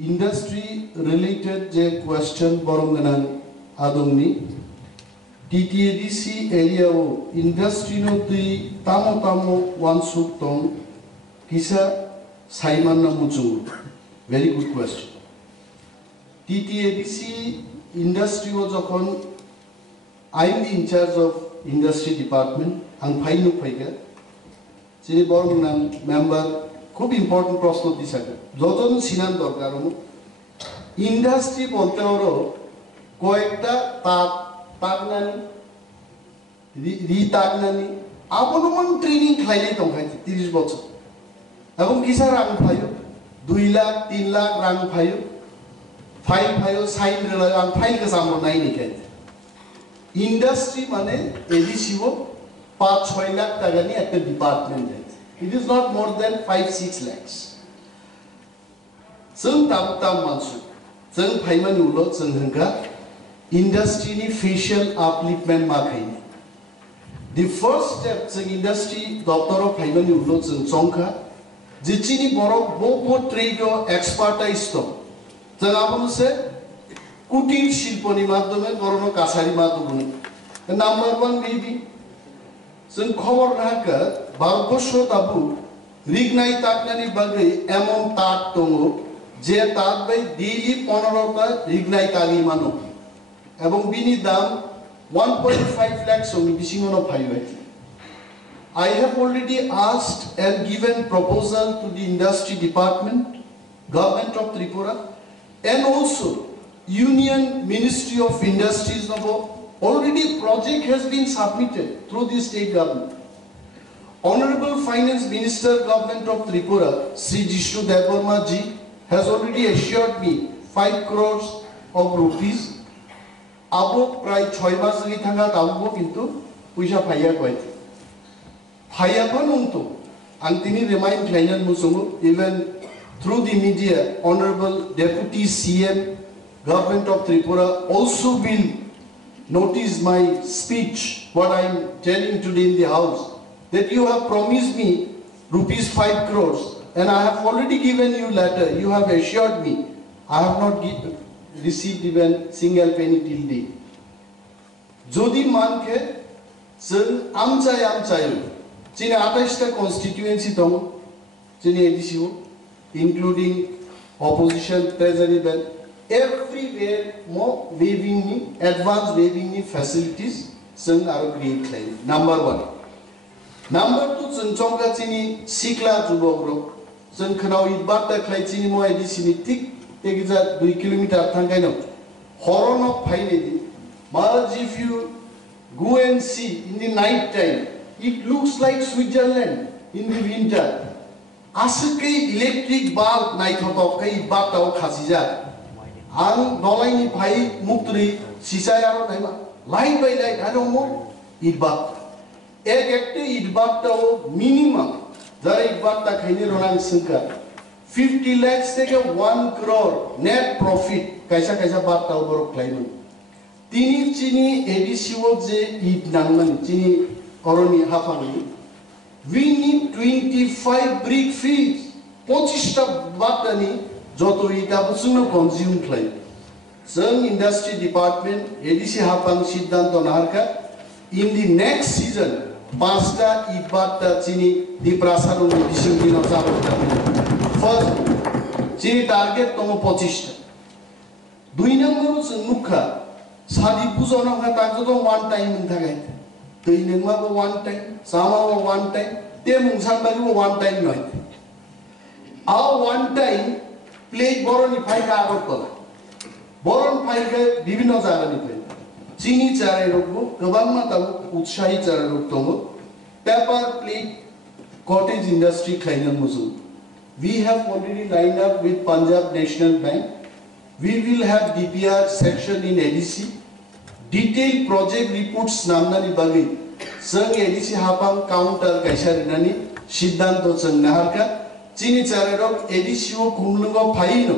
Industry related je question boronganan adongni TTADC area o industry no tui tamo wansuk tong kisa saiman na muchung. Very good question. TTADC industry o jokon I am the in charge of industry department ang phainu phaiga chini boronganan member খুব important প্রশ্ন দিছাকে যতন সিনান দরকার industry বলতে হলো কয়েকটা তাগনানি রিতাগনানি আপনমান training খাইলে দংখাই 30 বছর এবং কিসা রাং ফাইও 2 লাখ 3 লাখ রাং ফাইও ফাইল ফাইও সাইন রেলা রাং ফাইল কে সামনে নাই নিকে ইন্ডাস্ট্রি মানে এডিসিও 5-6 লাখ টাকা নিয়ে একটা department It is not more than 5-6 lakhs. Some tam mansu, some payment ulo, some hanga industry ni facial upliftment makai. The first step, some industry doctor of payment ulo, some songka, jichini borok bo trade or expertise to. Some apun se kutir shilponi madhyome borono kasari madhyome. Number one maybe. जों खबर नाका भारतबर्ष दाबु रिगनाय ताकनानि बागै एमन ताक दङ जे ताक by daily 15टा रिगनाय तागि मानो एबं बिनि दाम 1.5 lakh सोनि बिसिङनो फाइबाय I have already asked and given proposal to the industry department government of Tripura and also Union Ministry of Industries nabo already project has been submitted through the state government. Honorable Finance Minister Government of Tripura, Sri Jishnu Devarma ji, has already assured me 5 crores of rupees. Abo pray 6 mas lagi thanga tabu kintu puisa phaya koy. Phaya panunto antini remind klainan musungu even through the media Honorable Deputy CM Government of Tripura also will notice my speech, what I am telling today in the house, that you have promised me rupees 5 crores and I have already given you letter, you have assured me, I have not received even single penny till date. Jodi manke, sir, amchayo, chini 28 ta constituency tong, chini ADCO, including opposition, treasury bell, everywhere more waiving advanced waiving facilities sung are create claim. Number 1. Number 2 chongka chini sikla jubogro sung khnau ibata khlai chini mo ADC ni tik tekja 2 kilometer thangai no horono phaine di Maharaj, if you go and see in the night time it looks like Switzerland in the winter askai electric bulb night hotok kai ibata o khasija ang nolai ni bhai muktri sisai aro naima light by light aro mo idbat ekte idbat ta o minimum jara idbat ta khaine ronang singka 50 lakhs থেকে 1 crore net profit kaisa bat ta borok klainu tini chini ADCO je id nangmani chini koroni hafani we need 25 brick feet 25 ta batani joto ita busungno consume claim some industry department ADC hapang siddhanto naharka in the next season pasta ibata chini di prasaru bising dino sabo first chini target tomo 25 ta dui number mukha sadi pujono ha takjo one time thagai tei nengma bo one time sama bo one time te mungsan bari bo one time noi a one time plate boroni phaika agortola boron phaika bibhinno jagani phaika chini charai rokbo gobangma tabu utsahi charai roktongo paper plate cottage industry khaina muzu we have already lined up with Punjab National Bank we will have DPR section in ADC detailed project reports namnani bagi sang ADC hapang counter kaisarinani siddhanto chang naharka chini charerok ADCO kumlungo phaino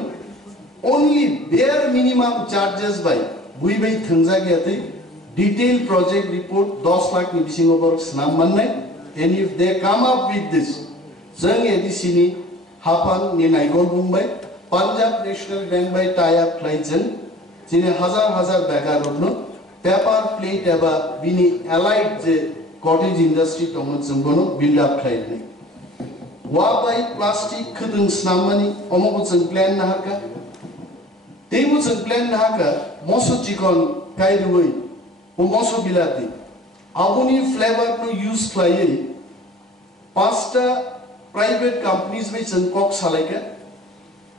only bare minimum charges by bui bai thangjagiate detailed project report 10 lakh ni bisingo borok snam mannai and if they come up with this jang ADC ni hapang ni naigol bungbai Punjab National Bank by tie-up klaijen, jine hazar bekarokno paper plate eba bini allied je cottage industry tomon jungbono build up klaidne. Wa by plastic khudung snamani omogo jung plan naharka. Teibu jung plan naharka moso chikon kaidui o moso bilati. Abuni flavor no use klaiye pasta private companies में जन Kock सालेके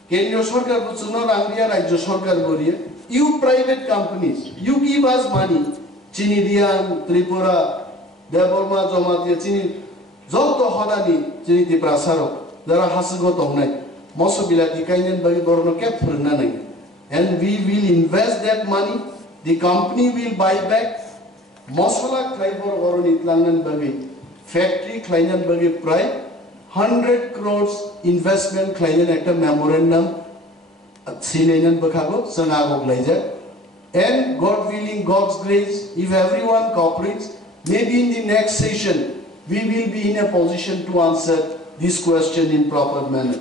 केंद्रीय सरकार को चुनाव रांगिया राज्य सरकार बोलिए you private companies you give us money चीनी दियान त्रिपुरा देवबर्मा जमातिया चीनी जब तो हरानी चीनी तिप्रासारो जरा हासिगो तो होने मौसो बिलाती काइनेन बगी बोरनो क्या फुरना नहीं and we will invest that money the company will buy back मौसला क्लाइबर वरों इतलांगन बगी factory क्लाइनन बगी प्राय 100 crores investment client at a memorandum Sinan Bakago, Sanago Glazer. And God willing, God's grace, if everyone cooperates, maybe in the next session we will be in a position to answer this question in proper manner.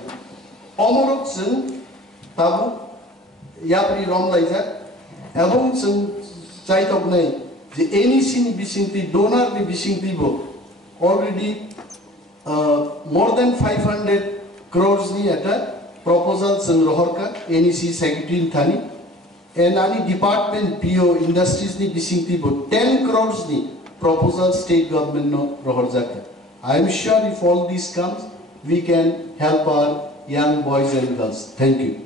Omorok Sun Tabu Yapri Rom Liza, Abong Sun Site of Nay, the NEC Bisinti donor the Bisinti book already. More than 500 crores ni at a proposal sang rohorka NEC secretary thani and any department PO industries ni bisingti bo 10 crores ni proposal state government no rohorjaka. I am sure if all this comes we can help our young boys and girls. Thank you.